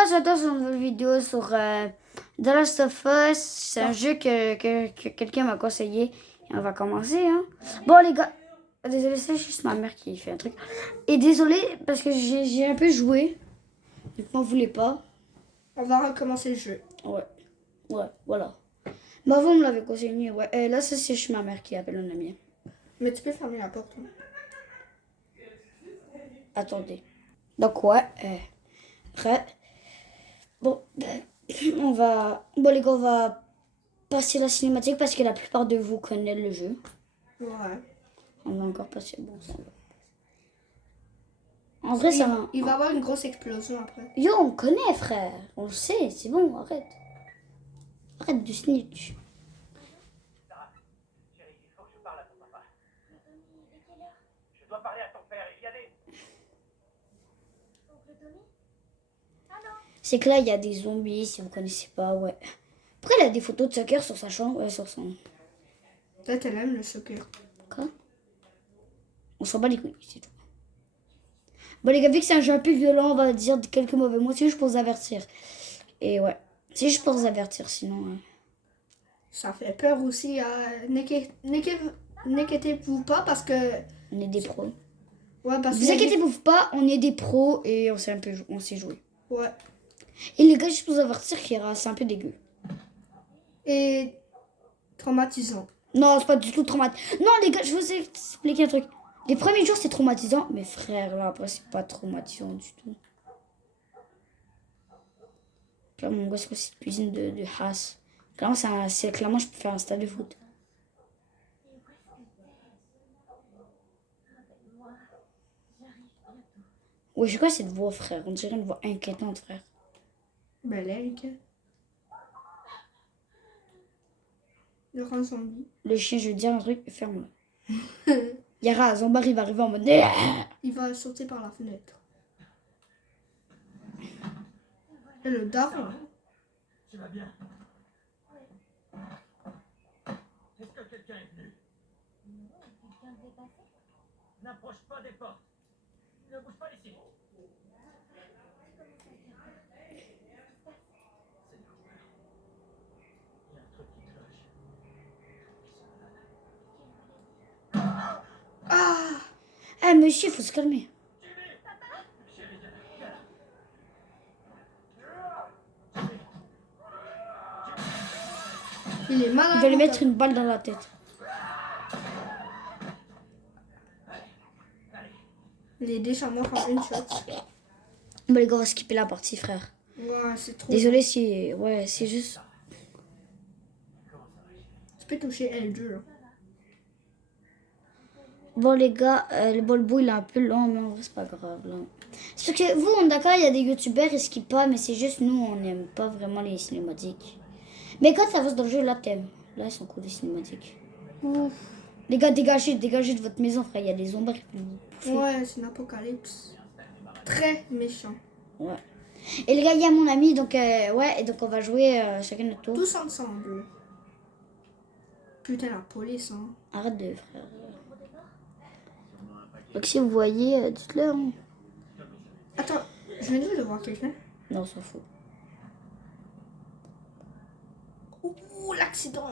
gars, j'adore une nouvelle vidéo sur The Last of Us. C'est un jeu que quelqu'un m'a conseillé. Et on va commencer. Hein. Bon, les gars, désolé, c'est juste ma mère qui fait un truc. Et désolé, parce que j'ai un peu joué. Donc, m'en voulez pas. On va recommencer le jeu. Ouais, voilà. Bah, vous me l'avez conseillé, ouais. Là, ça, c'est juste ma mère qui appelle un ami. Mais tu peux fermer la porte. Hein. Attendez. Donc, ouais. Bon, on va... Bon, les gars, on va passer la cinématique parce que la plupart de vous connaissent le jeu. Ouais. On va encore passer... Bon, ça va. En vrai, ça va... Il va y avoir une grosse explosion après. Yo, on connaît, frère. On le sait, c'est bon, arrête. Arrête de snitch. Sarah, chérie, il faut que je parle à ton papa. Je dois parler à ton père, il y a des... C'est que là, il y a des zombies, si vous connaissez pas, ouais. Après, il a des photos de soccer sur sa chambre, sur son... Peut-être elle aime le soccer. Quoi? On s'en bat les couilles, c'est tout. Bon, les gars, vu que c'est un jeu un peu violent, on va dire quelques mauvais mots. C'est juste pour vous avertir. Et ouais, c'est juste pour vous avertir, sinon... Ça fait peur aussi. N'inquiétez-vous pas parce que... On est des pros. Ouais, parce Vous inquiétez-vous pas, on est des pros et on sait jouer. Ouais. Et les gars, juste pour vous avertir qu'il y aura, c'est un peu dégueu. Et traumatisant. Non, c'est pas du tout traumatisant. Non, les gars, je vous expliquer un truc. Les premiers jours, c'est traumatisant, mais frère, là, après, c'est pas traumatisant du tout. Là, mon gars, c'est quoi cette cuisine de Haas? Clairement, clairement, je peux faire un stade de foot. Ouais, c'est quoi cette voix, frère? On dirait une voix inquiétante, frère. Ben, là, le grand zombie. Le chien, je veux dire un truc, ferme-le. Yara, Zambar, il va arriver en mode... Il va sauter par la fenêtre. Et le daron. Tu vas bien? Est-ce que quelqu'un est venu? Non, quelqu'un devait passer. N'approche pas des portes. Ne bouge pas ici. Il y a un truc qui cloche. Ah! Eh, monsieur, il faut se calmer. Il est malade. Il va lui mettre une balle dans la tête. Il est déjà mort en une shot. Bon, les gars, on va skipper la partie, frère. Ouais, c'est trop. Désolé si... Ouais, c'est juste... Tu peux toucher L2. Hein. Bon, les gars, le bolbo, il est un peu long, mais en vrai, c'est pas grave, là. C'est parce que vous, on est d'accord, il y a des youtubeurs, ils skippent pas, mais c'est juste nous, on n'aime pas vraiment les cinématiques. Mais quand ça avance dans le jeu, là, t'aimes. Là, ils sont cool, les cinématiques. Ouf. Les gars, dégagez de votre maison, frère. Il y a des zombies qui peuvent vous bouffer. Ouais, c'est un apocalypse. Très méchant. Ouais. Et les gars, il y a mon ami, donc ouais, et donc on va jouer chacun notre tour. Tous ensemble. Putain, la police, hein. Arrête de, frère. Donc si vous voyez, dites-le. Hein. Attends, je viens juste de voir quelqu'un. Non, on s'en fout. Ouh, l'accident.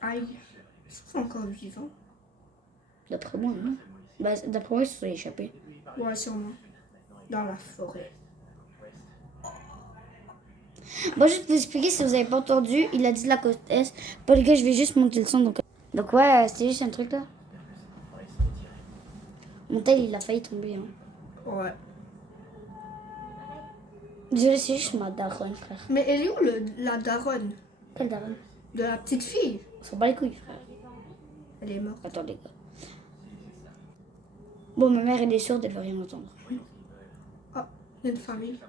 Aïe. Ils sont encore vivants. D'après moi, non. Bah, d'après moi, ils se sont échappés. Ouais, sûrement. Dans la forêt. Bon, juste pour vous expliquer, si vous avez pas entendu, il a dit de la côte Est. Bon, les gars, je vais juste monter le son. Donc ouais, c'était juste un truc là. Mon tel, il a failli tomber. Hein. Ouais. Désolé, c'est juste ma daronne, frère. Mais elle est où la daronne Quelle daronne? de la petite fille? On s'en bat les couilles, frère. Elle est morte. Attends, les gars. Bon, ma mère, elle est sourde, elle veut rien entendre. Ah, il y a une famille.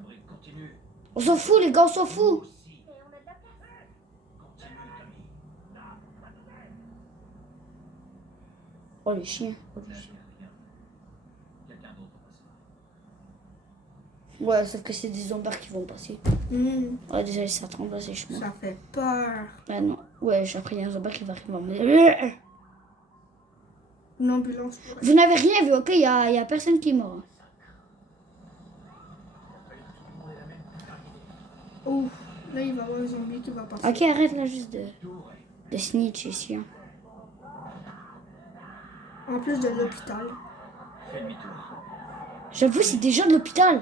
On s'en fout, les gars, on s'en fout. Oh, le chien. Oh, le chien. Ouais, sauf que c'est des zombies qui vont passer. Ouais, désolé, ça tremble, c'est chemin. Ça fait peur. Ah non. Ouais, après, il y a un zombie qui va arriver en mode... Une ambulance. Vous n'avez rien vu, ok? Il y a personne qui est mort. Oh, là, il va y avoir un zombie qui va passer. Ok, arrête là juste de snitch ici. Hein. En plus de l'hôpital. Fais demi-tour. J'avoue, c'est des gens de l'hôpital.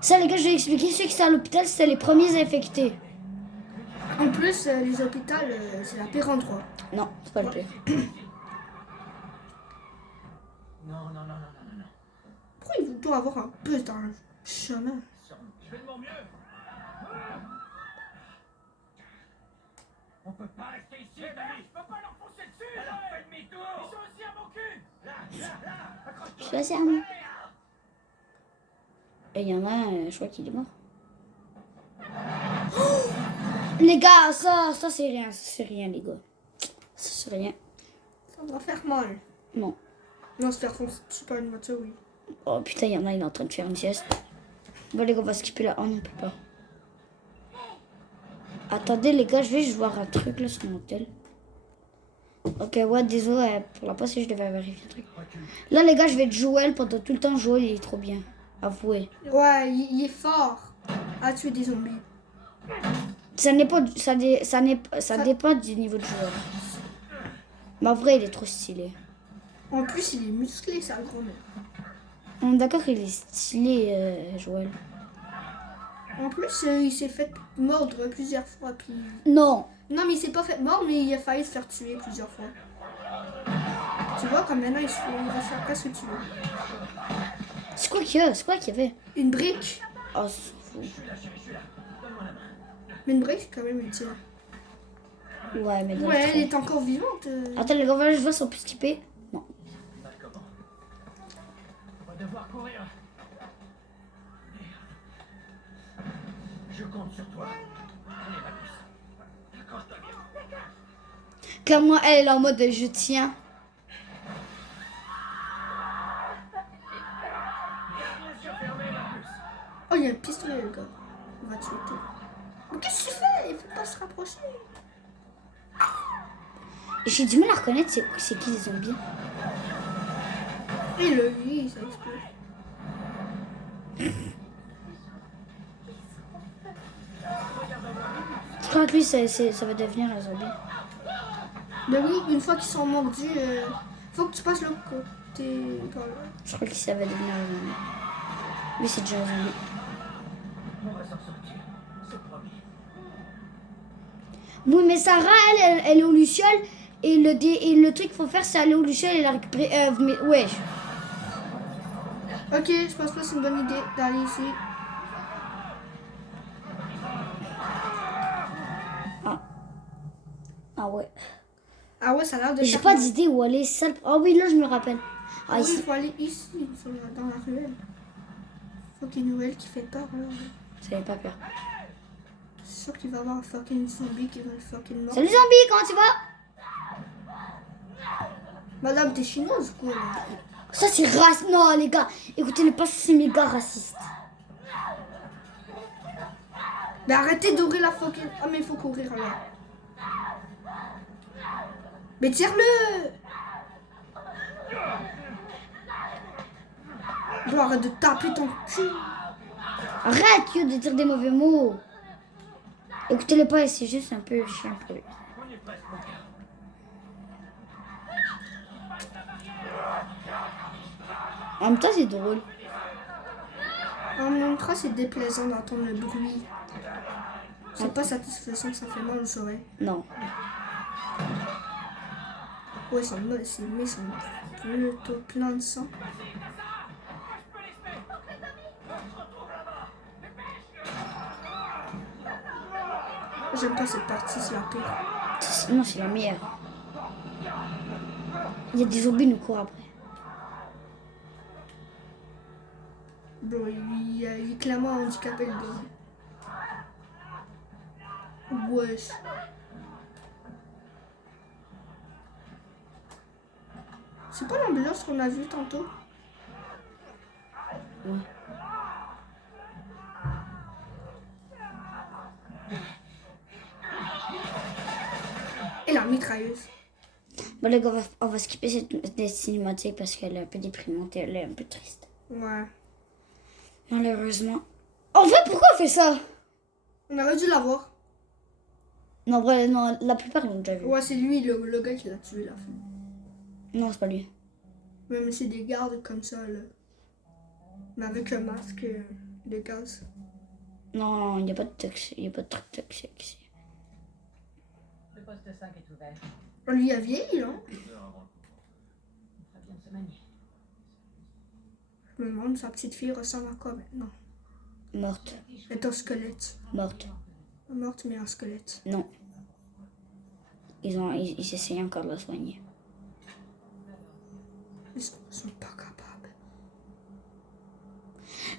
Ça, les gars, je vais expliquer. Ceux qui sont à l'hôpital, c'est les premiers infectés. En plus, les hôpitaux, c'est la pire endroit. Non, c'est pas le pire. Non, non, non, non, non, non, non. Pourquoi il doit avoir un peu dans le chemin? Je fais de mon mieux. On peut pas rester ici, les amis. Je peux pas leur foncer dessus. Alors fais demi-tour. Ils sont aussi à mon cul. Là, là, là. Accroche-toi. Je suis assez armé. Et il y en a un, je crois qu'il est mort. Oh les gars, ça c'est rien. Ça c'est rien, les gars. Ça c'est rien. Ça va faire mal. Non. Non, se faire foncer dessus par une voiture, oui. Oh putain, il y en a, il est en train de faire une sieste. Bon, les gars, on va skipper là. Oh non, on peut pas. Attendez, les gars, je vais juste voir un truc là sur mon tel. Ok, ouais, désolé pour la passée, je devais vérifier un truc. Là, les gars, je vais être Joël pendant tout le temps. Joël, il est trop bien. Avouez. Ouais, il est fort à tuer des zombies. Ça n'est pas, ça dépend du niveau de joueur. Mais en vrai, il est trop stylé. En plus, il est musclé, ça, gros mec. On est d'accord, il est stylé, Joël. En plus, il s'est fait mordre plusieurs fois. Puis... Non. Non, mais il s'est pas fait mordre, mais il a failli se faire tuer plusieurs fois. Tu vois, comme maintenant, il va se faire presque tuer. C'est quoi qu'il y a? C'est quoi qu'il y avait? Une brique. Oh, c'est fou. Mais une brique, c'est quand même utile. Ouais, mais dans Ouais, le elle est encore vivante. Attends, les gars, voilà, je vois si on peut skipper. Non. Comment? On va devoir courir. Merde. Je compte sur toi. Allez, ma puce. Accroche-toi bien. Clairement, elle est en mode je tiens. Garde les yeux fermés, ma puce. Oh, il y a un pistolet, le gars. On va tuer tout. Mais qu'est-ce que tu fais? Il faut pas se rapprocher. J'ai du mal à reconnaître c'est qui les zombies. Et le lui, ça explose. Je crois que lui, ça va devenir un zombie. Mais oui, une fois qu'ils sont mordus, faut que tu passes l'autre côté. Par là. Je crois que ça va devenir un zombie. Lui, c'est déjà un zombie. On va s'en sortir. C'est promis. Oui, mais Sarah, elle est au luciole. Et le truc qu'il faut faire, c'est aller au luciole et la récupérer. Mais, ouais. Ok, je pense pas que c'est une bonne idée d'aller ici. Ah ouais. Ah ouais, ça a l'air de J'ai faire pas mal. d'idée où aller. Ah oui, là, je me rappelle. Ah, Oui, ici. il faut aller ici, dans la ruelle. Faut qu'il y ait une ruelle qui fait peur là. Ça fait pas peur. C'est sûr qu'il va y avoir un fucking zombie qui va le fucking mort. Salut zombie, comment tu vas? Madame, t'es chinoise ou quoi là? Ça, c'est raciste. Non, les gars, écoutez, pas, c'est méga raciste. Mais arrêtez d'ouvrir la fucking... Ah mais il faut courir là. Mais tire-le! Bon, arrête de taper ton cul. Arrête, yo, de dire des mauvais mots. Écoutez-le pas, c'est juste un peu chiant pour lui. On est presque au cas. En même temps, c'est drôle. En même temps, c'est déplaisant d'entendre le bruit. C'est pas satisfaisant, ça fait mal aux oreilles. Non. Ouais, son nez, ses mains sont plutôt plein de sang. J'aime pas cette partie, c'est la pire. Non, c'est la meilleure. Il y a des zombies, nous courent après. Bon, il est clairement handicapé le gars. Wesh. C'est pas l'ambulance qu'on a vue tantôt? Ouais. Et la mitrailleuse. Bon, les gars, on va skipper cette cinématique parce qu'elle est un peu déprimante et elle est un peu triste. Ouais. Malheureusement. En fait, pourquoi on fait ça? On aurait dû l'avoir. Non, vrai, non, la plupart l'ont déjà vu. Ouais, c'est lui, le gars qui l'a tué, là. Non, c'est pas lui. Ouais, mais c'est des gardes comme ça, là. Mais avec un masque de gaz. Non, il n'y a pas de toxique, il y a pas de truc toxique ici. Le poste 5 est ouvert. Lui, il a vieilli, non? Il ferait bien de se manier. Je me demande, sa petite fille ressemble à quoi maintenant? Morte, Elle est en squelette. morte. Morte, mais en squelette. Non. Ils essayent encore de la soigner. Ils sont pas capables.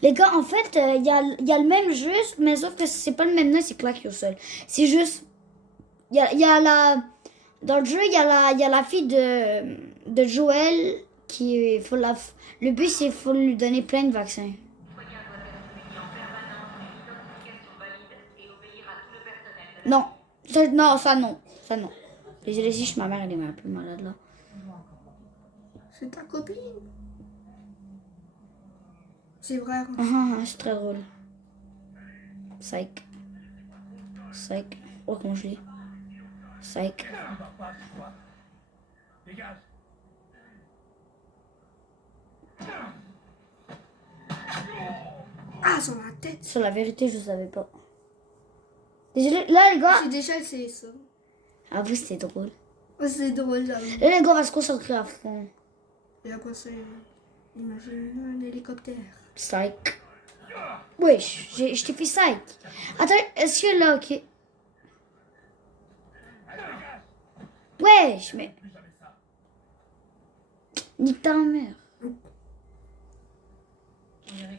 Les gars, en fait, il y a le même jeu, mais sauf que c'est pas le même nom, c'est claqué au sol. C'est juste. Il y a la. Dans le jeu, il y a la fille de Joël qui. Le but, c'est qu'il faut lui donner plein de vaccins. Non. Non, ça non. Ça non. Désolée si ma mère elle est un peu malade là. C'est ta copine? C'est vrai. Hein? C'est très drôle. Psych. Psych. Oh, comment je lis? Psych. Dégage. Ah, sur la tête. Sur la vérité, je savais pas. Désolé, là les gars. J'ai déjà essayé ça. Ah, vous c'était drôle. Oh, c'est drôle, j'avoue. Là les gars, on va se concentrer à fond. Et après ça, imagine un hélicoptère. Psych. Wesh, je t'ai fait psych. Attends, est-ce que là, ok. Wesh, mais. Nique ta mère.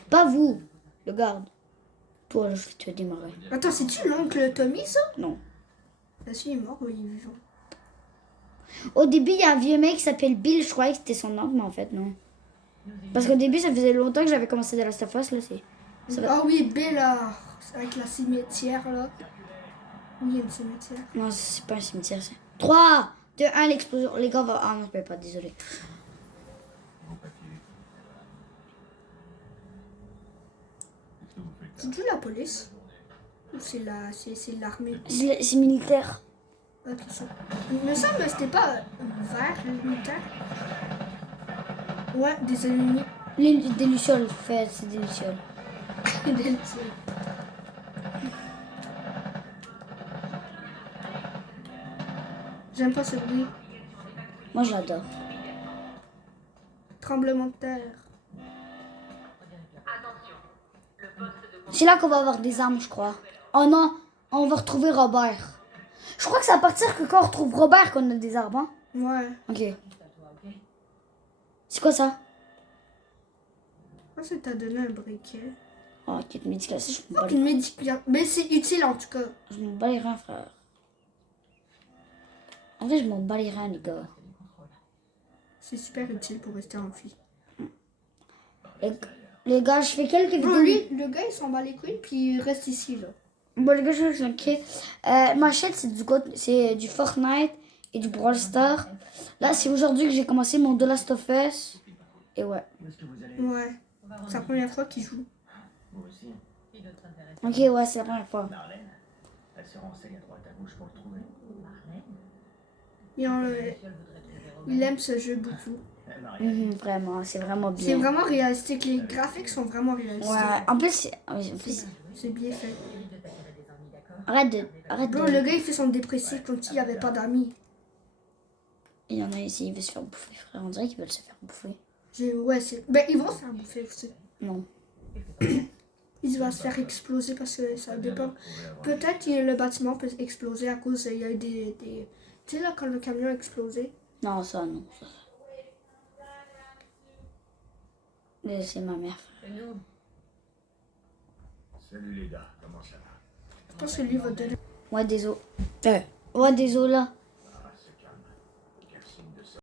Pas vous, le garde. Toi, là, je vais te démarrer. Attends, c'est-tu l'oncle Tommy, ça? Non. La fille est mort ou il est vivant? Au début, il y a un vieux mec qui s'appelle Bill. Je croyais que c'était son oncle, mais en fait, non. Parce qu'au début, ça faisait longtemps que j'avais commencé The Last of Us, là, c'est. Ça va. Ah oui, Bella, avec la cimetière, là. Oui, il y a une cimetière. Non, c'est pas un cimetière, c'est. 3, 2, 1, l'explosion. Les gars, va. Ah non, je peux pas, désolé. C'est-tu la police? Ou c'est l'armée? C'est militaire. Ok, ça. Il me semble que c'était pas vert, le militaire. Ouais, des ennemis. Des lucioles, fait, c'est des lucioles. J'aime pas ce bruit. Moi, je l'adore. Tremblement de terre. C'est là qu'on va avoir des armes, je crois. Oh non, on va retrouver Robert. Je crois que c'est à partir que quand on retrouve Robert qu'on a des armes, hein? Ouais. Ok. C'est quoi ça? Moi, ça t'a donné un briquet. Oh, kit médical, ça, je me bats Une médicament. Mais c'est utile en tout cas. je m'en bats les reins, frère. En vrai, je m'en bats les reins, les gars. C'est super utile pour rester en vie. Les gars, je fais quelques Bon, vidéos. lui, le gars, il s'en bat les couilles, puis il reste ici, là. Bon, les gars, je suis ok. Ma chaîne, c'est du Fortnite et du Brawl Stars. Là, c'est aujourd'hui que j'ai commencé mon The Last of Us. Et ouais. Où est-ce que vous allez? Ouais. C'est la première fois qu'il joue. Vous aussi? Qui d'autre s'intéresse? Ok, ouais, c'est la première fois. Marlène. Elle se renseigne à droite à gauche pour le trouver. Marlène? Il aime ce jeu beaucoup. Eh, Marianne. Vraiment, c'est vraiment bien. C'est vraiment réalistique. Les graphiques sont vraiment réalistiques. Ouais, en plus, C'est bien fait. arrête Bon, de... le gars, il fait son dépressif comme s'il n'y avait pas d'amis. Il y en a ici, il veut se faire bouffer, frère. On dirait qu'ils veulent se faire bouffer. Ouais, c'est. Ben, ils vont se faire bouffer aussi. Non. Il va se faire exploser parce que ça dépend. Peut-être que le bâtiment peut exploser à cause il y a eu des. Tu sais là quand le camion a explosé. Non, ça, non. C'est ma mère, frère. Salut les gars, comment ça va? Je pense que lui va donner. Ouais, désolé. Ouais, désolé, là.